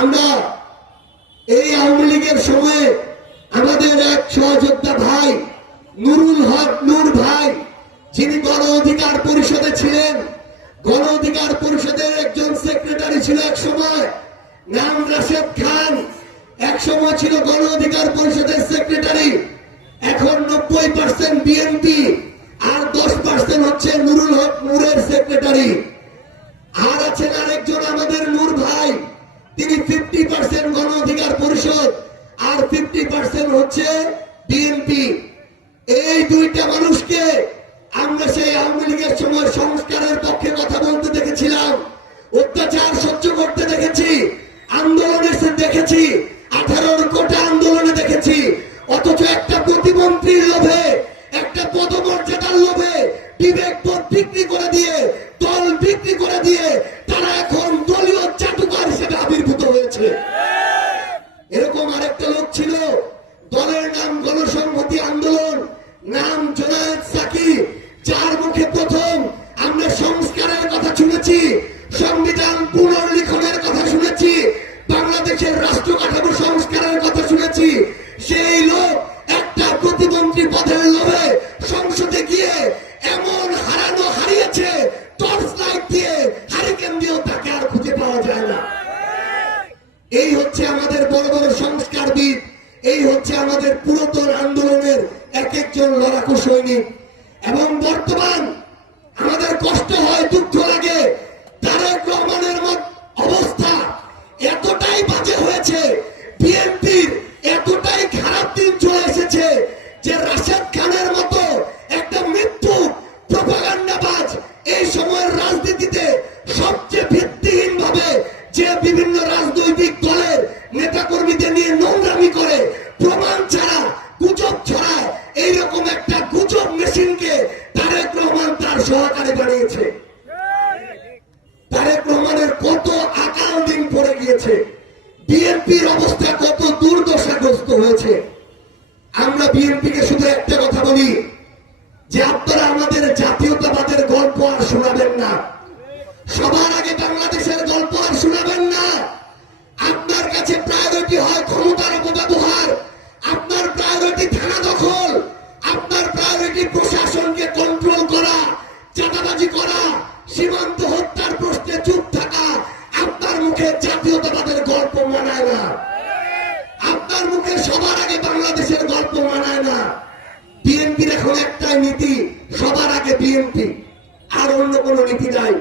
আমরা এই আওয়ামী লীগের সময়ে আমাদের এক সহযোদ্ধা ভাই নুরুল হক নূর ভাই, যিনি গণ অধিকার পরিষদে ছিলেন, গণ অধিকার পরিষদের একজন সেক্রেটারি ছিল এক সময়, নাম রাশেদ খান, এক সময় ছিল গণ অধিকার পরিষদের সেক্রেটারি। এখন 90% বিএনপি আর 10% হচ্ছে নুরুল হক নূরের সেক্রেটারি। আর আছেন আরেকজন আমাদের নূর ভাই, তিনি 50% গণ অধিকার পরিষদ আর 50% হচ্ছে বিএনপি। এই দুইটা মানুষকে আমরা সেই আওয়ামী লীগের সময় সংস্কারের পক্ষে কথা বলতে দেখেছিলাম, অত্যাচার সহ্য করতে দেখেছি, আন্দোলনে দেখেছি, 18 কোটা আন্দোলনে দেখেছি। অথচ একটা প্রতিমন্ত্রীর লোভে, একটা পদমর্যাদার লোভে বিবেকবোধ বিক্রি করে দিয়ে, দল বিক্রি করে দিয়ে তারা এখন দলীয় চাটুকার হিসেবে আবির্ভূত হয়েছে। এরকম আরেকটা লোক ছিল, দলের নাম গণসংহতি আন্দোলন, নাম জোনায়েদ সাকি, যার মুখে প্রথম আমরা সংস্কারের কথা শুনেছি, সংবিধান পুনর্লিখনের কথা শুনেছি, বাংলাদেশের রাষ্ট্র কাঠামো সংস্কারের কথা শুনেছি। সেই লোক একটা প্রতিমন্ত্রী পদের লোভে সংসদে গিয়ে এমন হারিয়েছে, টর্চ লাইট দিয়ে, হারিকেন দিয়েও তাকে আর খুঁজে পাওয়া যায় না। এই হচ্ছে আমাদের বড় বড় সংস্কারবিদ, এই হচ্ছে আমাদের পুরাতন আন্দোলনের এক একজন লড়াকু সৈনিক। এবং বর্তমান আমাদের কষ্ট হয়, দুঃখ লাগে, তারেক রহমানের অবস্থা এতটাই বাজে হয়েছে, বিএনপির এতটাই খারাপ দিন চলে এসেছে যে রাশেদ খানের মতো একটা মৃত্যু প্রোপাগান্ডাবাজ এই সময়ের রাজনীতিতে সবচেয়ে ভিত্তিহীন ভাবে যে বিভিন্ন রাজনৈতিক দলের নেতাকর্মীদের নিয়ে নোংরামি করে, প্রমাণ ছাড়া গুজব ছড়ায়, এইরকম একটা গুজব মেশিনকে তারেক রহমান তার সহকারে বানিয়েছে। তারেক রহমানের কত আকাল দিন পড়ে গিয়েছে, বিএনপির অবস্থা কত দুর্দশাগ্রস্ত হয়েছে। আমরা বিএনপিকে শুধু একটা কথা বলি যে আপনারা আমাদের জাতীয়তাবাদের গল্প আর শোনাবেন না, সবার আগে বাংলাদেশের গল্প আর শোনাবেন না। আপনার কাছে প্রায়োরিটি হয় ক্ষমতার অপব্যবহার, আপনার প্রায়োরিটি থানা দখল, আপনার প্রায়োরিটি প্রশাসনকে কন্ট্রোল করা, চাঁদাবাজি করা, সীমান্ত হত্যার প্রশ্নে চুপ থাকা। আপনার মুখে জাতীয়তাবাদের গল্প মানায় না, আপনার মুখে সবার আগে বাংলাদেশের গল্প মানায় না। বিএনপির এখন একটাই নীতি, সবার আগে বিএনপি, আর অন্য কোনো নীতি নাই।